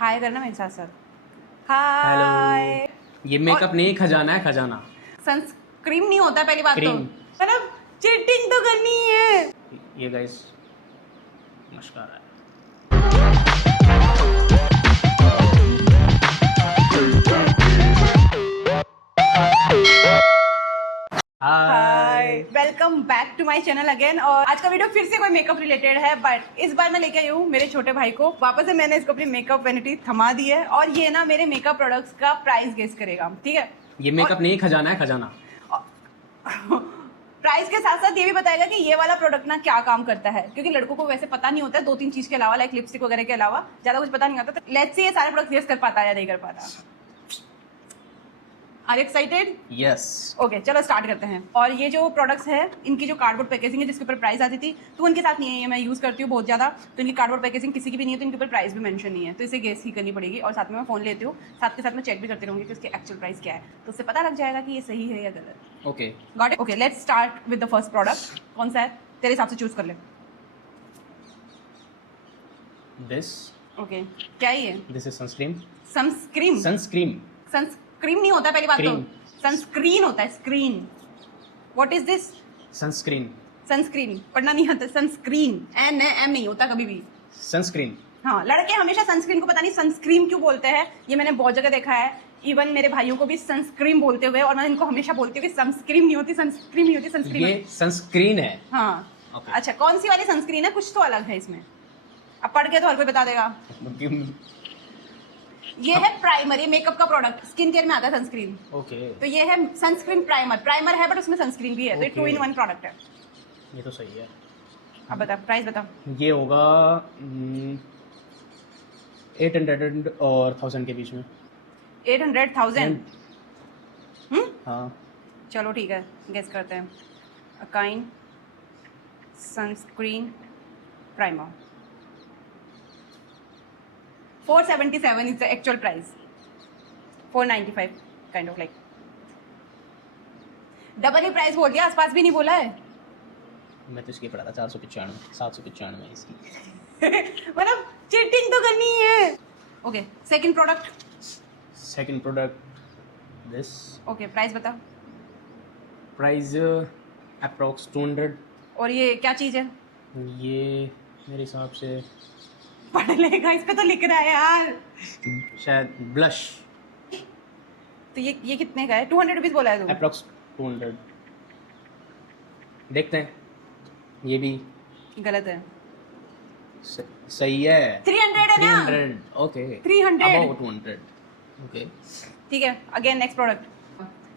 हाय करना मेरे साथ साथ। हेलो। हाय। ये मेकअप नहीं, खजाना है, खजाना। सनस्क्रीन नहीं होता पहली बात तो, क्रीम। मतलब चीटिंग तो करनी है। ये गाइस मस्कारा है। Hi, hi. Welcome back to my channel again. और आज का वीडियो फिर से कोई मेकअप रिलेटेड है, बट इस बार मैं लेके आई हूँ मेरे छोटे भाई को। वापस से मैंने इसको अपनी मेकअप वैनिटी थमा दी है और ये ना मेरे मेकअप प्रोडक्ट्स का प्राइस गेस करेगा, ठीक है। ये मेकअप नहीं, खजाना है, खजाना। प्राइस के साथ साथ ये भी बताएगा कि ये वाला प्रोडक्ट ना क्या काम करता है, क्योंकि लड़कों को वैसे पता नहीं होता है 2-3 चीज के अलावा, लाइक लिपस्टिक वगैरह के अलावा ज्यादा कुछ पता नहीं होता। तो लेट्स सी ये सारे प्रोडक्ट गेस कर पाता है या नहीं कर पाता। Are you excited? Yes. Okay, चलो स्टार्ट करते हैं। और ये जो प्रोडक्ट्स है इनकी जो कार्डबोर्ड पैकेजिंग है जिसके ऊपर प्राइस आती थी, तो उनके साथ नहीं है। ये मैं यूज़ करती हूँ बहुत ज़्यादा, तो इनकी कार्डबोर्ड पैकेजिंग किसी की भी नहीं है, तो इनके ऊपर प्राइस भी मेंशन नहीं है, तो इसे गेस ही करनी पड़ेगी। और साथ में मैं फ़ोन लेती हूँ, साथ के साथ मैं चेक भी करती रहूँगी कि उसकी एक्चुअल प्राइस क्या है, तो उससे पता लग जाएगा कि ये सही है या गलत। Okay. Got it? Okay, let's start with the first product. कौन सा है तेरे हिसाब से, चूज कर ले। दिस ओके, क्या है ये? This is sunscreen. Sunscreen? Sunscreen. Sunscreen नहीं होता पहली बात तो, Cream. सनस्क्रीन होता है, screen. What is this? Sunscreen. Sunscreen पढ़ना नहीं आता, सनस्क्रीन एन एम नहीं होता कभी भी। सनस्क्रीन। हाँ, लड़के हमेशा सनस्क्रीन को पता नहीं सनस्क्रीन क्यों बोलते हैं, ये मैंने बहुत जगह देखा है। इवन मेरे भाइयों को भी सनस्क्रीन बोलते हुए, और मैं इनको हमेशा बोलती हूँ कि सनस्क्रीन नहीं होती, सनस्क्रीन नहीं होती, सनस्क्रीन ये सनस्क्रीन है। हाँ। Okay. अच्छा, कौन सी वाली सनस्क्रीन है? कुछ तो अलग है इसमें, अब पढ़ के तो हर कोई बता देगा। ये है प्राइमर, ये मेकअप का प्रोडक्ट, स्किन केयर में आता है सनस्क्रीन। ओके। तो ये है सनस्क्रीन प्राइमर। प्राइमर है बट उसमें सनस्क्रीन भी है, तो ये Okay. 2-in-1 प्रोडक्ट है। ये तो सही है। अब बता, प्राइस बता। ये होगा 800 और 1000 के बीच में। 800,000? हाँ। चलो ठीक है, गेस करते हैं। अकाइन sunscreen primer 477 is the actual price. 495 kind of like. Double ही प्राइस बोल दिया, आसपास भी नहीं बोला है। मैं तो इसकी पढ़ा था 495, 795 इसकी। मतलब चीटिंग तो करनी है। Okay, second product. Second product this. Okay, price बता। Price approx 200। और ये क्या चीज़ है? ये मेरे हिसाब से पढ़ लेगा, इस पे तो लिख रहा है यार। शायद ब्लश। तो ये कितने का है? 200 रुपीज़ बोला है तू। अप्रॉक्स 200। देखते हैं, ये भी गलत है। सही है। 300 है ना? 300। ओके। 300 अबाउट 200। ओके। ठीक है, अगेन नेक्स्ट प्रोडक्ट।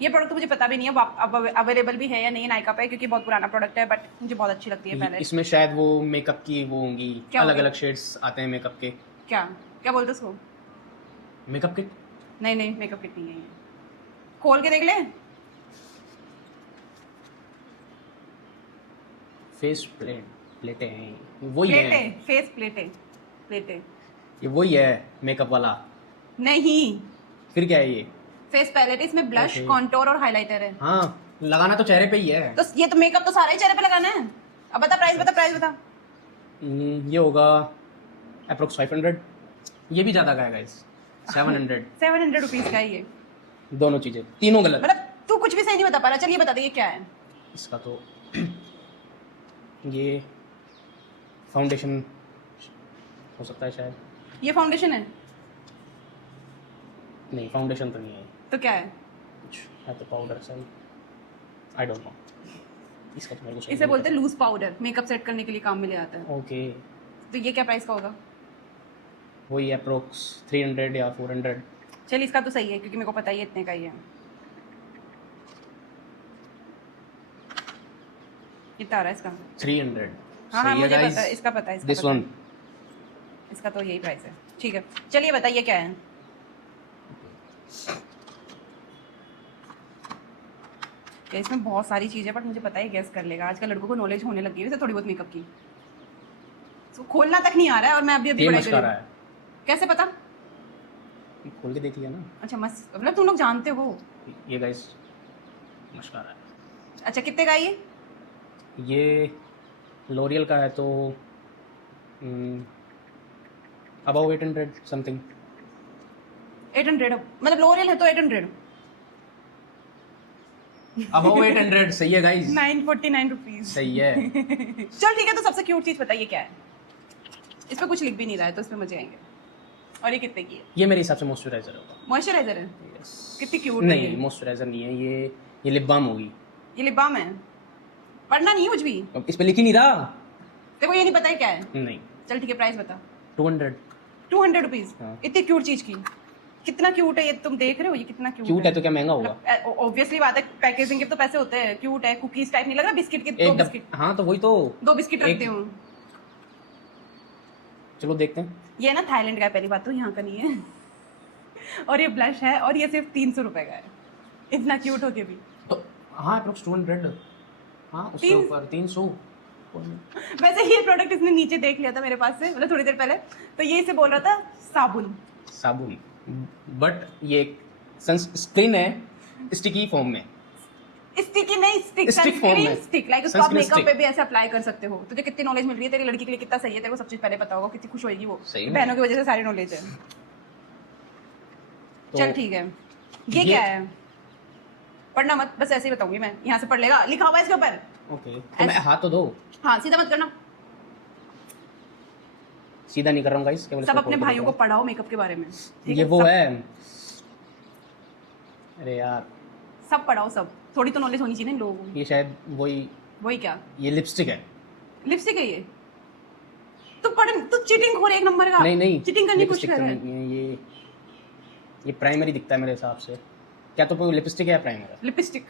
ये प्रोडक्ट तो मुझे पता भी नहीं है अब अवेलेबल भी है या नहीं नायका पे, क्योंकि बहुत पुराना प्रोडक्ट है, बट मुझे बहुत अच्छी लगती है पहले। इसमें शायद वो मेकअप की वो होंगी, क्या अलग होगी? अलग शेड्स आते हैं मेकअप के। क्या क्या बोलते उसको? Makeup kit. नहीं नहीं, मेकअप किट नहीं है ये। खोल के देख ले। फेस प्लेटें हैं, वही है। प्लेटे, फेस प्लेटे, प्लेटे ये वही है मेकअप वाला। नहीं, फिर क्या है ये? Face palette. इसमें ब्लश, Okay. कॉन्टोर और हाइलाइटर है। हाँ, लगाना तो चेहरे पे ही है। तो ये तो मेकअप तो सारा ही चेहरे पे लगाना है। अब बता प्राइस, बता प्राइस बता। ये होगा अप्रोक्स 500। ये भी ज़्यादा का है गाइस, 700। 700 रुपीज़ का है ये। दोनों चीज़ें, तीनों गलत। मतलब तू कुछ भी सही नहीं बता पा रहा। चल ये बता दे ये क्या है। इसका तो ये फाउंडेशन हो सकता है शायद। ये फाउंडेशन है? नहीं, फाउंडेशन तो नहीं है। तो क्या है? कुछ है तो पाउडर सही, आई डोंट नो। इसका तो मेरे को सही इसे नहीं बोलते हैं लूज पाउडर, मेकअप सेट करने के लिए काम में ले आता है। पता। ओके। तो ये क्या प्राइस का होगा? वही अप्रोक्स 300 या 400। चल इसका तो सही है, क्योंकि मेरे को पता ही है इतने का ही है। कितना आ रहा है इसका? 300। हाँ हाँ, सही है मुझे guys? पता है, इसका पता है, इसका दिस पता है। वन। इसका तो यही प्राइस है। ठीक है, चलिए बताइए क्या है। क्या इसमें बहुत सारी चीज़ें, बट मुझे पता है गैस कर लेगा। आजकल लड़कों को नॉलेज होने लगी है वैसे थोड़ी बहुत मेकअप की, तो खोलना तक नहीं आ रहा है और मैं अभी अभी ये पढ़ाई कर मस्कारा रही हूँ। है। कैसे पता? खोल के देख लिया ना। अच्छा, मस्त, मतलब तुम लोग जानते हो। ये गाइस मस्कारा है। अच्छा, कितने का है ये? ये लॉरियल का है तो अबाउ 800 समथिंग। 800 मतलब लोरियल है तो 800 अबव 800 सही है गाइस, 949 रुपीज। सही है। चल ठीक है, तो सबसे क्यूट चीज बताइए क्या है? इस पे कुछ लिख भी नहीं रहा है तो इसमें मजे आएंगे। और ये कितने की है? ये मेरे हिसाब से मॉइस्चराइजर होगा। मॉइस्चराइजर है? Yes. कितनी क्यूट नहीं मॉइस्चराइजर नहीं है ये लिप बाम होगी। ये लिप बाम है। पढ़ना नहीं है कुछ भी? अब इस पे लिख ही नहीं रहा। तेरे को ये नहीं पता है क्या है? नहीं। चल ठीक है, प्राइस बता। 200 रुपीज। हाँ। इतनी क्यूट चीज की। कितना क्यूट है ये, तुम देख रहे हो ये कितना क्यूट है तो क्या महंगा होगा? ऑब्वियसली बात है, पैकेजिंग के तो पैसे होते हैं। क्यूट है, कुकीज टाइप नहीं लग रहा? बिस्किट के दो एक बिस्किट। हाँ तो वही तो 2 बिस्किट रखते हूँ। चलो देखते हैं। ये ना थाईलैंड का है, पहली बात तो यहाँ का नहीं है। और ये ब्लश है और ये सिर्फ 300 रुपए का है, इतना क्यूट होके भी। तो हाँ अप्रोक्स 200। हाँ उसके ऊपर 300। वैसे ये प्रोडक्ट इसने नीचे देख लिया था मेरे पास से, मतलब थोड़ी देर पहले, तो ये इसे बोल रहा था साबुन। बट ये सनस्क्रीन है स्टिकी फॉर्म में। स्टिकी नहीं, स्टिक form में। स्टिक लाइक उसको आप Sunscreen मेकअप stick। पे भी ऐसे अप्लाई कर सकते हो। तुझे कितनी नॉलेज मिल रही है, तेरी लड़की के लिए कितना सही है, तेरे को सब चीज पहले पता होगा, कितनी खुश होगी वो। सही में। बहनों की वजह से सारी नॉलेज है। तो चल ठीक है, ये क्या है? पढ़ना मत, बस ऐसे ही बताऊंगी मैं, यहाँ से पढ़ लेगा, लिखा हुआ है इसके ऊपर। ओके तो मैं हाथ तो दो। हाँ सीधा मत करना, सीधा नहीं कर रहा हूँ गाइस, केवल सब अपने भाइयों को पढ़ाओ मेकअप के बारे में। ठीक ये है? वो सब- है। अरे यार सब पढ़ाओ, सब थोड़ी तो नॉलेज होनी चाहिए ना इन लोगों को। ये शायद वही वही क्या? ये लिपस्टिक है। लिपस्टिक है ये? तू पढ़, तू चीटिंग खोर एक नंबर का। नहीं चीटिंग करने की कोशिश लिपस्टिक कर तो रहा है। नहीं है ये प्राइमरी दिखता है मेरे हिसाब से। क्या तो कोई लिपस्टिक है या प्राइमर है? लिपस्टिक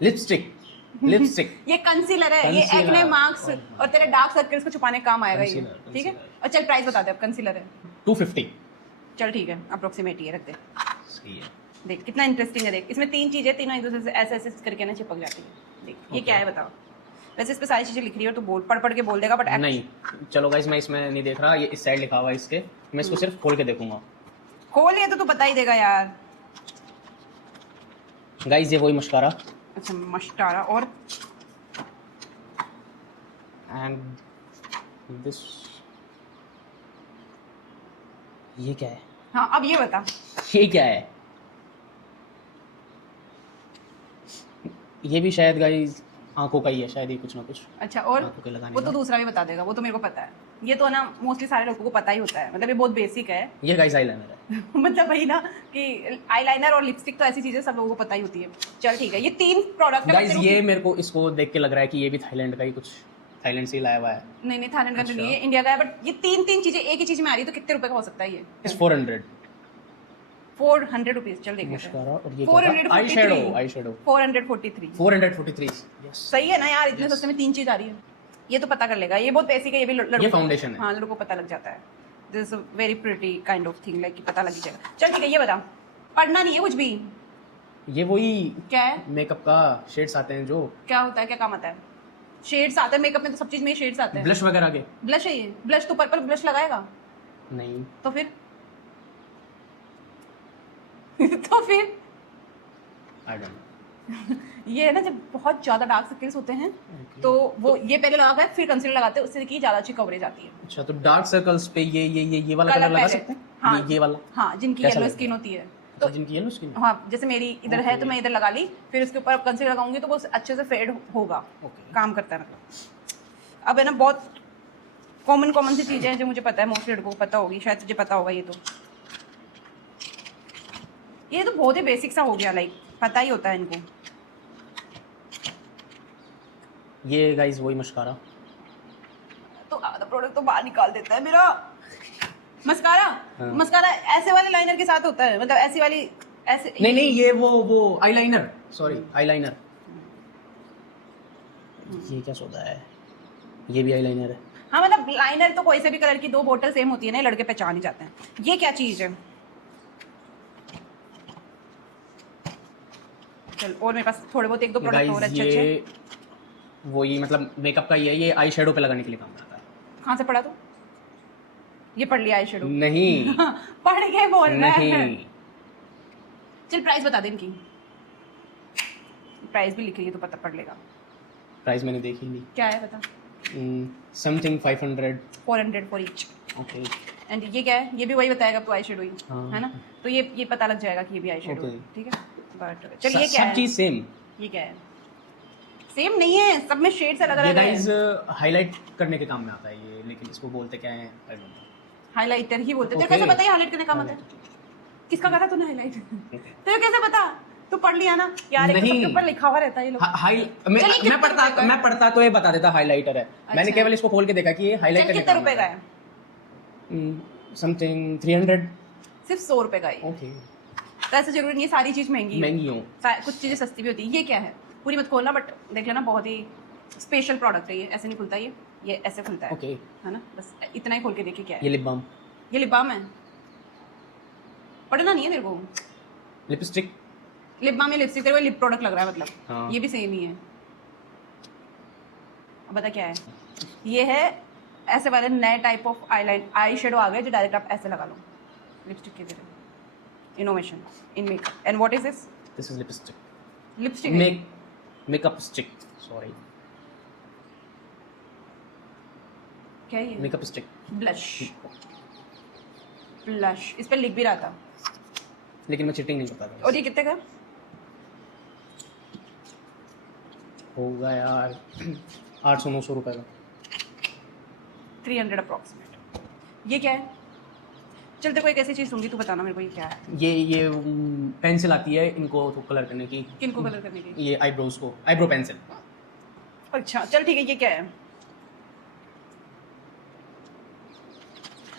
लिपस्टिक लिपस्टिक ये कंसीलर है, ये Concealer। एक्ने मार्क्स और तेरे डार्क सर्कल्स को छुपाने का काम आएगा ये। Concealer, ठीक है? concealer। और चल प्राइस बता दे अब, कंसीलर है 250। चल ठीक है, अप्रोक्सीमेट ही है, रख दे। सही है। देख कितना इंटरेस्टिंग है, देख इसमें 3 चीजें, तीनों एक दूसरे से ऐसे ऐसे करके ना चिपक जाती है। देख ये Okay। क्या है बताओ। वैसे इस पे सारी चीजें लिख रही है और तू बोल पढ़ के बोल देगा, बट नहीं चलो गाइस मैं इसमें नहीं देख रहा, ये इस साइड लिखा हुआ है इसके, मैं इसको सिर्फ खोल के देखूंगा। खोल ये तो तू बता ही देगा यार। गाइस ये वही मस्कारा अच्छा मस्कारा, और एंड दिस ये क्या है? हाँ अब ये बता। ये क्या है? ये भी शायद गाइस आंखों का ही है शायद, ये कुछ ना कुछ अच्छा और आंखों के लगाने वो तो का। दूसरा भी बता देगा, वो तो मेरे को पता है। ये तो ना मोस्टली सारे लोगों को पता ही होता है, मतलब ये बहुत बेसिक है। ये गाइस आईलाइनर है। मतलब वही ना कि आईलाइनर और लिपस्टिक तो ऐसी चीजें सब लोगों को पता ही होती है। चल ठीक है, ये 3 प्रोडक्ट है। गाइस ये मेरे को इसको देख के लग रहा है कि ये भी थाईलैंड का ही कुछ, थाईलैंड से ही लाया हुआ है। नहीं थाईलैंड का तो अच्छा। नहीं है, इंडिया का है, बट ये 3 चीजें एक ही चीज में आ रही है, तो कितने रुपए का हो सकता है ये? It's 400 400 rupees. चल देखते हैं। मस्कारा और ये 443 आई शेडो 443 443 यस। सही है ना यार, इतने सस्ते में 3 चीज आ रही है। ये तो पता कर लेगा, ये बहुत बेसिक है, ये भी लड़कों ये फाउंडेशन है। हाँ लड़कों को पता लग जाता है। This is very pretty kind of thing, like पता लग ही जाएगा। चल ठीक है, ये बता, पढ़ना नहीं है कुछ भी। ये वही क्या है? मेकअप का शेड्स आते हैं जो, क्या होता है, क्या काम आता है? शेड्स आते हैं मेकअप में, तो सब चीज में शेड्स आते हैं। ब्लश वगैरह के। ब्लश है ये? ब्लश तो पर्पल ब्लश लगाएगा नहीं तो फिर तो फिर आई डोंट ये है ना, जब बहुत ज्यादा डार्क सर्कल्स होते हैं तो वो ये पहले लगा कर फिर कंसीलर लगाते हैं, उससे की ज्यादा अच्छी कवरेज आती है। अच्छा तो डार्क सर्कल्स पे ये वाला कलर कलर लगा पहले। सकते हैं? हाँ ये वाला हाँ, जिनकी कैसा येलो लगता स्किन होती है तो जिनकी येलो स्किन। हाँ, जैसे मेरी इधर है तो Okay। मैं इधर लगा ली, फिर उसके ऊपर कंसीलर लगाऊंगी तो वो अच्छे से फेड होगा। ओके काम करता है मतलब। अब है ना बहुत कॉमन सी चीजें हैं जो मुझे पता है, मोस्टली लड़कों को पता होगी, शायद तुझे पता होगा। ये तो बहुत ही बेसिक सा हो गया, लाइक पता ही होता है इनको। ये गाइस वही मस्कारा। तो आधा प्रोडक्ट तो बाहर निकाल देता है मेरा। मस्कारा हाँ। मस्कारा ऐसे वाले लाइनर के साथ होता है, मतलब ऐसी वाली ऐसे नहीं ये वो आईलाइनर, सॉरी आईलाइनर। ये क्या सौदा है? ये भी आईलाइनर है। हाँ मतलब लाइनर तो कोई से भी कलर की 2 बोतल सेम होती है ना, लड़के पहचान ही जाते हैं। ये क्या चीज है? चल और मेरे पास थोड़े बहुत 1-2 प्रोडक्ट और गाइस अच्छे ये अच्छे। वही मतलब मेकअप का ही है, ये आई शेडो पे लगाने के लिए काम करता है। कहाँ से पढ़ा तू? ये पढ़ लिया आई शेडो? नहीं पढ़ के बोल रहा है। नहीं चल प्राइस बता दे इनकी। प्राइस भी लिख रही है तो पता पढ़ लेगा। प्राइस मैंने देखी नहीं। क्या है बता? Something 500। 400 for each. Okay and ये क्या है, ये भी वही बताएगा आपको आई शेडो ही, हाँ। है ना? तो ये पता लग जाएगा कि ये भी आई शेडो है, Okay. ठीक है? बट चलिए ये क्या सब है? चीज़ सेम। ये क्या है? सेम नहीं है, सब में शेड्स अलग ये अलग गाइस है। हाईलाइट करने के काम में आता है ये, लेकिन इसको बोलते क्या है I don't know. हाइलाइटर ही बोलते हैं। तेरे Okay. कैसे पता है हाइलाइट करने का मतलब है? किसका करा तूने हाइलाइट? तेरे कैसे पता? तू पढ़ लिया ना यार, एक तो नहीं। सबके ऊपर लिखा हुआ रहता है ये लोग। हाई चलिए, कितने रुपए का है? मैं पढ़ता तो ये बता देता हाइलाइटर है। मैंने अच्छा। केवल इसको खोल के देखा कि ये हाईलाइट चल करने कितने रुपए का है? समथिंग 300। सिर्फ 100 रुपए का ही। ओके, तो ऐसा जरूरी नहीं है सारी चीज महंगी हो। महंगी हो। कुछ चीजें सस्ती भी होती है। ये क्या है? पूरी मत खोलना, बट देख लेना, बहुत ही स्पेशल प्रोडक्ट है ये। ऐसे नहीं खुलता ये ऐसे खुलता है, ओके, है ना? बस इतना ही खोल के देखिए क्या है। ये लिप बाम, ये लिप बाम है। पढ़ना नहीं है तेरे को। लिपस्टिक। लिप बाम या लिपस्टिक, तेरे को लिप प्रोडक्ट लग रहा है मतलब। हाँ। ये भी सेम ही है। अब बता क्या है? ये है ऐसे वाले नए टाइप ऑफ आई शेडो आ गए जो डायरेक्ट आप ऐसे लगा लो लिपस्टिक की तरह। Innovation in makeup. And what is this? This is lipstick. Lipstick makeup stick, sorry, क्या है ये? Makeup stick. ब्लश। ब्लश इस पे लिख भी रहा था। लेकिन मैं चीटिंग नहीं करता था। और ये कितने का? होगा यार 800-900 रुपए का। 300 अप्रॉक्सीमेट। ये क्या है? चल तेरे को एक ऐसी चीज दूंगी, तू बताना मेरे को ये क्या है। ये पेंसिल आती है इनको तो कलर करने की। किनको कलर करने की? ये आईब्रोज को, आईब्रो पेंसिल। अच्छा चल ठीक है, ये क्या है?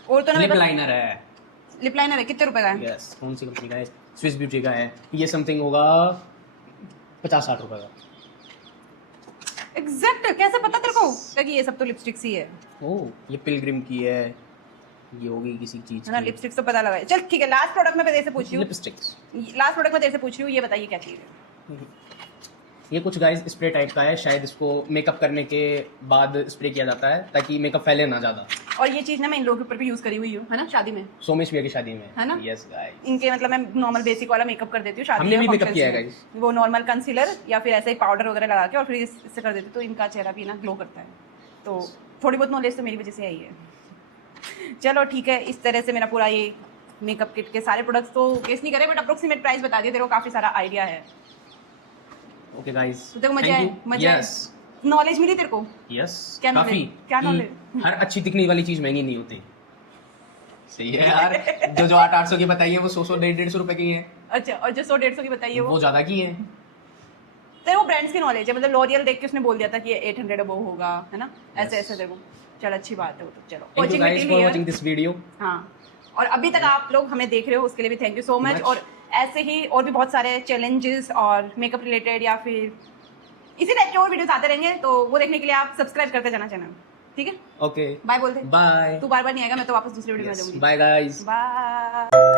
और तो ना लिप लाइनर है। लिप लाइनर है। कितने रुपए का है? यस, कौन सी कंपनी का है? स्विस ब्यूटी का है। ये समथिंग होगा 50-60 रुपए का। एग्जैक्ट कैसे पता तेरे को? कि ये सब तो लिपस्टिक्स ही है ओह, ये पिलग्रिम की है, ये होगी किसी चीज ना? की। लिपस्टिक्स तो पता लगा। चल ठीक है, लास्ट प्रोडक्ट मैं तेरे से पूछ रही हूँ। लिपस्टिक्स। लास्ट प्रोडक्ट मैं तेरे से पूछ रही हूँ, ये बताइए क्या चीज़ है? ये कुछ गाइस स्प्रे टाइप का है, शायद इसको मेकअप करने के बाद स्प्रे किया जाता है ताकि मेकअप फैले ना ज्यादा। और ये चीज़ ना मैं इन लोगों के ऊपर भी यूज़ करी हुई हूँ, है ना? शादी में, सोमेश भैया की शादी में, है ना? Yes guys. इनके मतलब मैं नॉर्मल बेसिक वाला मेकअप कर देती हूँ शादी हमने में, भी makeup functions किया है में। guys। वो नॉर्मल कंसीलर या फिर ऐसे ही पाउडर वगैरह लगा के और फिर इससे कर देती हूँ, तो इनका चेहरा भी ना ग्लो करता है। तो थोड़ी बहुत नॉलेज तो मेरी वजह से आई है। चलो ठीक है, इस तरह से मेरा पूरा ये मेकअप किट के सारे प्रोडक्ट्स तो गेस नहीं करे, बट अप्रोक्सीमेट प्राइस बता दिए। तेरे को काफ़ी सारा आइडिया है। ओके गाइस, तो तेरे को मजा आया? मजा आया? यस नॉलेज मिली तेरे को? यस, क्या काफी। knowledge? क्या कि knowledge? हर अच्छी दिखने वाली चीज महंगी नहीं होती। सही है यार। जो 800 की बताइए वो 100 150 रुपए की है। अच्छा, और जो 100-150 की बताइए वो ज्यादा की है। तेरे को ब्रांड्स की नॉलेज है, मतलब लॉरियल देख के उसने बोल दिया था कि ये 800 अबव होगा, है ना? ऐसे ऐसे देखो। चल अच्छी बात है वो तो। चलो, thank you guys for watching this video. हाँ, और अभी तक आप लोग हमें देख रहे हो उसके लिए भी thank you so much. Much. और ऐसे ही और भी बहुत सारे चैलेंजेस और मेकअप रिलेटेड या फिर इसी टाइप के और वीडियोस आते रहेंगे, तो वो देखने के लिए आप सब्सक्राइब करते जाना चैनल, ठीक है? ओके, बाय बोल दे। बाय। तू बार बार नहीं आएगा, मैं तो वापस दूसरे वीडियो में आ बाय जाऊंगी। गाइस। बाय।